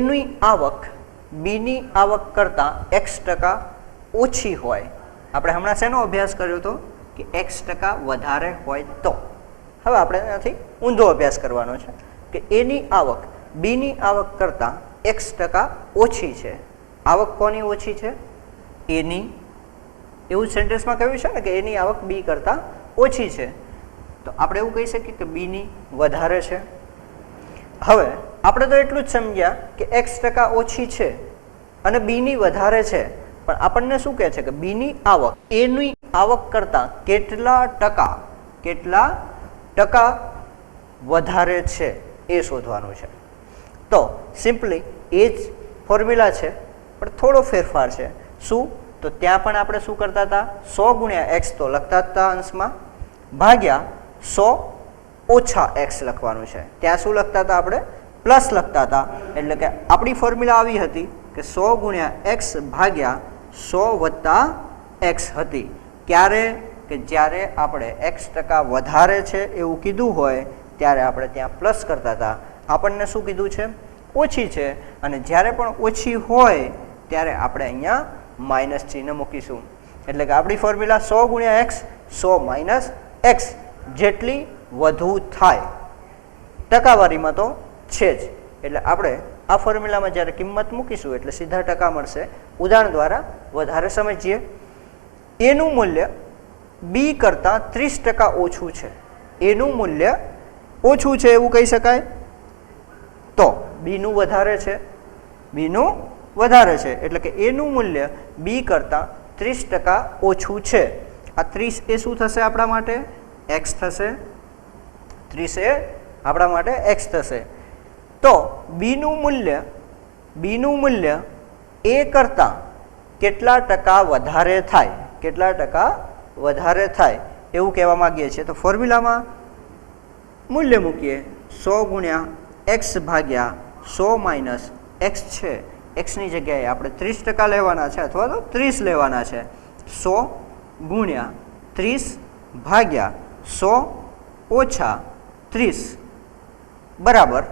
એની આવક બીની આવક કરતાં x% ઓછી હોય, આપણે હમણાં શેનો અભ્યાસ કર્યો હતો કે x% વધારે હોય તો. હવે આપણે એનાથી ઊંધો અભ્યાસ કરવાનો છે કે એની આવક બીની આવક કરતાં x% ઓછી છે. આવક કોની ઓછી છે? એની. એવું સેન્ટેન્સમાં કહ્યું છે ને કે એની આવક બી કરતાં ઓછી છે, તો આપણે એવું કહી શકીએ કે બીની વધારે છે. હવે આપણે તો એટલું જ સમજ્યા કે x% ઓછી છે અને બીની વધારે છે, પણ આપણને શું કહે છે કે બીની આવક એની આવક કરતાં કેટલા ટકા વધારે છે એ શોધવાનું છે. તો સિમ્પલી એ જ ફોર્મ્યુલા છે, પણ થોડો ફેરફાર છે. શું? તો ત્યાં પણ આપણે શું કરતા હતા? 100 ગુણ્યા x તો લખતા હતા અંશમાં, ભાગ્યા 100 ઓછા x લખવાનું છે. ત્યાં શું લખતા હતા? આપણે પ્લસ લખતા હતા. એટલે કે આપણી ફોર્મ્યુલા આવી હતી કે 100 ગુણ્યા x ભાગ્યા 100 વત્તા x હતી. ક્યારે? કે જ્યારે આપણે x% વધારે છે એવું કીધું હોય ત્યારે આપણે ત્યાં પ્લસ કરતા હતા. આપણને શું કીધું છે? ઓછી છે. અને જ્યારે પણ ઓછી હોય ત્યારે આપણે અહીંયા માઇનસ ચિહ્ન મૂકીશું. એટલે કે આપણી ફોર્મ્યુલા 100 ગુણ્યા x 100 માઇનસ x જેટલી વધુ થાય, ટકાવારીમાં તો છે જ. એટલે આપણે આ ફોર્મ્યુલામાં જ્યારે કિંમત મૂકીશું એટલે સીધા ટકા મળશે. ઉદાહરણ દ્વારા વધારે સમજીએ. એનું મૂલ્ય બી કરતાં 30% ઓછું છે. એનું મૂલ્ય ઓછું છે એવું કહી શકાય. તો બીનું વધારે છે, બીનું વધારે છે એટલે કે એનું મૂલ્ય બી કરતાં 30% ઓછું છે. આ 30 એ શું થશે આપણા માટે? x થશે. 30 એ આપણા માટે x થશે. તો બીનું મૂલ્ય એ કરતાં કેટલા ટકા વધારે થાય, કેટલા ટકા વધારે થાય એવું કહેવા માંગીએ છીએ. તો ફોર્મ્યુલામાં મૂલ્ય મૂકીએ. 100 ગુણ્યા x ભાગ્યા 100 માઇનસ x છે. એક્સની જગ્યાએ આપણે 30% લેવાના છે અથવા તો 30 લેવાના છે. 100 ગુણ્યા 30 ભાગ્યા 100 ઓછા 30 બરાબર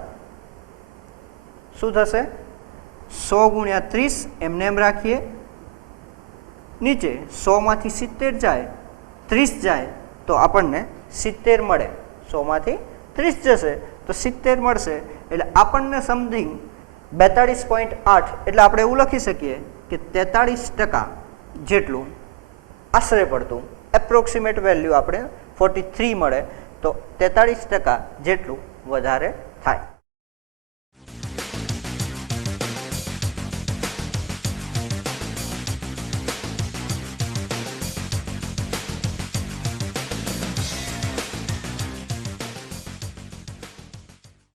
શું થશે? 100 ગુણ્યા 30 એમને એમ રાખીએ. નીચે 100 માંથી 70 જાય, 30 જાય તો આપણને 70 મળે. 100 માંથી 30 જશે તો 70 મળશે. એટલે આપણને સમથિંગ 42.8 એટલે આપણે એવું લખી શકીએ કે 43% જેટલું આશરે પડતું એપ્રોક્સિમેટ વેલ્યુ આપણે 43 મળે, તો 43% જેટલું વધારે થાય.